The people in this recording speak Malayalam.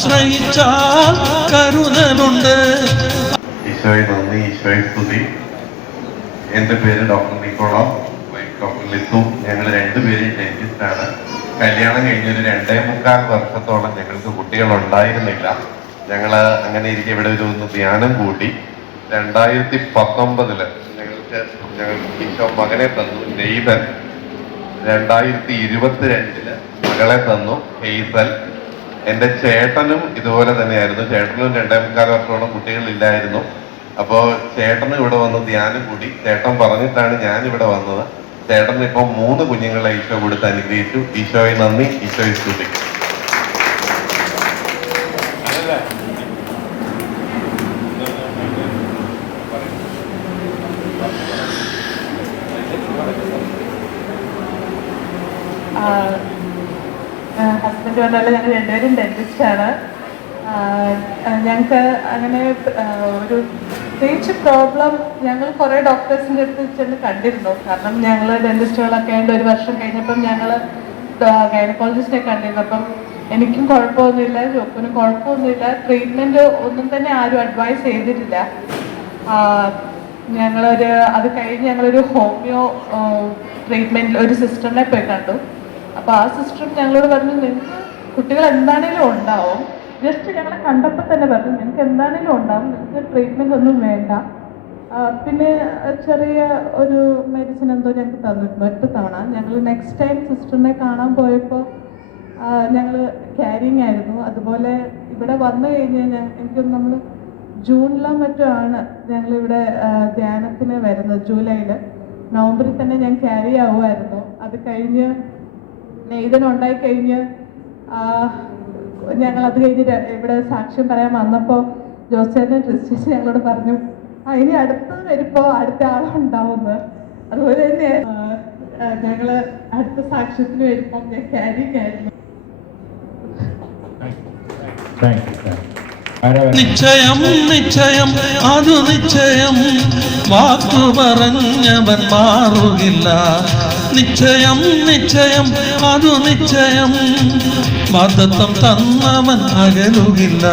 ആശ്രയിച്ചാൽ കരുതലുണ്ട്. ഈശോയെ നന്ദി, ഈശോയെ സ്തുതി. എൻ്റെ പേര് ഡോക്ടർ നിക്കോളാസ്, ഡോക്ടർ ലിത്തു. ഞങ്ങൾ രണ്ടുപേരും ഡെന്റിസ്റ്റാണ്. കല്യാണം കഴിഞ്ഞൊരു 2.25 വർഷത്തോളം ഞങ്ങൾക്ക് കുട്ടികളുണ്ടായിരുന്നില്ല. ഞങ്ങൾ അങ്ങനെ ഇരിക്കെ ഇവിടെ ഒരു ധ്യാനം കൂടി 2019 ഞങ്ങൾക്ക് ഈശോ മകനെ തന്നു, നെയ്തൻ. 2022 മകളെ തന്നു, ഹെയ്സൽ. എൻ്റെ ചേട്ടനും ഇതുപോലെ തന്നെയായിരുന്നു. ചേട്ടനും 2.25 വർഷത്തോളം കുട്ടികളില്ലായിരുന്നു. അപ്പോൾ ചേട്ടന് ഇവിടെ വന്ന് ധ്യാനം കൂടി. ചേട്ടൻ പറഞ്ഞിട്ടാണ് ഞാൻ ഇവിടെ വന്നത്. ചേട്ടന് ഇപ്പം 3 കുഞ്ഞുങ്ങളെ ഈശോ കൊടുത്ത് അനുഗ്രഹിച്ചു. ഈശോയെ നന്ദി, ഈശോയെ സ്തുതി. ഹസ്ബൻഡ് പറഞ്ഞാൽ ഞങ്ങൾ രണ്ടുപേരും ഡെന്റിസ്റ്റാണ്. ഞങ്ങൾക്ക് അങ്ങനെ ഒരു പ്രത്യേകിച്ച് പ്രോബ്ലം ഞങ്ങൾ കുറേ ഡോക്ടേഴ്സിൻ്റെ അടുത്ത് ചെന്ന് കണ്ടിരുന്നു. കാരണം ഞങ്ങൾ ഡെന്റിസ്റ്റുകളൊക്കെ ആയതുകൊണ്ട് 1 വർഷം കഴിഞ്ഞപ്പം ഞങ്ങൾ ഗൈനക്കോളജിസ്റ്റിനെ കണ്ടിരുന്നു. അപ്പം എനിക്കും കുഴപ്പമൊന്നുമില്ല, ജോക്കിനും കുഴപ്പമൊന്നുമില്ല. ട്രീറ്റ്മെൻറ്റ് ഒന്നും തന്നെ ആരും അഡ്വൈസ് ചെയ്തിട്ടില്ല. അത് കഴിഞ്ഞ് ഞങ്ങളൊരു ഹോമിയോ ട്രീറ്റ്മെൻറ്റിൽ ഒരു സിസ്റ്ററിനെ പോയി കണ്ടു. അപ്പോൾ ആ സിസ്റ്റർ ഞങ്ങളോട് പറഞ്ഞു, നിങ്ങൾക്ക് കുട്ടികൾ എന്താണേലും ഉണ്ടാവും. ജസ്റ്റ് ഞങ്ങളെ കണ്ടപ്പോൾ തന്നെ പറഞ്ഞു, നിങ്ങൾക്ക് എന്താണേലും ഉണ്ടാവും, നിങ്ങൾക്ക് ട്രീറ്റ്മെൻറ്റ് ഒന്നും വേണ്ട. പിന്നെ ചെറിയ ഒരു മെഡിസിൻ എന്തോ ഞങ്ങൾക്ക് തന്നിരുന്നു 8 തവണ. ഞങ്ങൾ നെക്സ്റ്റ് ടൈം സിസ്റ്ററിനെ കാണാൻ പോയപ്പോൾ ഞങ്ങൾ ക്യാരിങ് ആയിരുന്നു. അതുപോലെ ഇവിടെ വന്നു കഴിഞ്ഞാൽ എനിക്കൊന്ന് നമ്മൾ ജൂണിലോ മറ്റോ ആണ് ഞങ്ങളിവിടെ ധ്യാനത്തിന് വരുന്നത്. ജൂലൈയിൽ, നവംബറിൽ തന്നെ ഞാൻ ക്യാരി ആവുമായിരുന്നു. അത് കഴിഞ്ഞ് നെയ്തനുണ്ടായി കഴിഞ്ഞ് ഞങ്ങളത് കഴിഞ്ഞ് ഇവിടെ സാക്ഷ്യം പറയാൻ വന്നപ്പോൾ ജോസേട്ടൻ ക്രിസ്ത്യൻസ് ഞങ്ങളോട് പറഞ്ഞു, ഇനി അടുത്തത് വരുമ്പോൾ അടുത്ത ആളുണ്ടാവുമെന്ന്. അതുപോലെ തന്നെ ഞങ്ങൾ അടുത്ത സാക്ഷ്യത്തിന് വരുമ്പോൾ ഞാൻ ക്യാരിങ് ആയിരുന്നു. നിശ്ചയം നിശ്ചയം അതു നിശ്ചയം, വാക്കു പറഞ്ഞവൻ മാറുകില്ല. നിശ്ചയം നിശ്ചയം അതു നിശ്ചയം, മതത്വം തന്നവൻ അകലുകില്ല.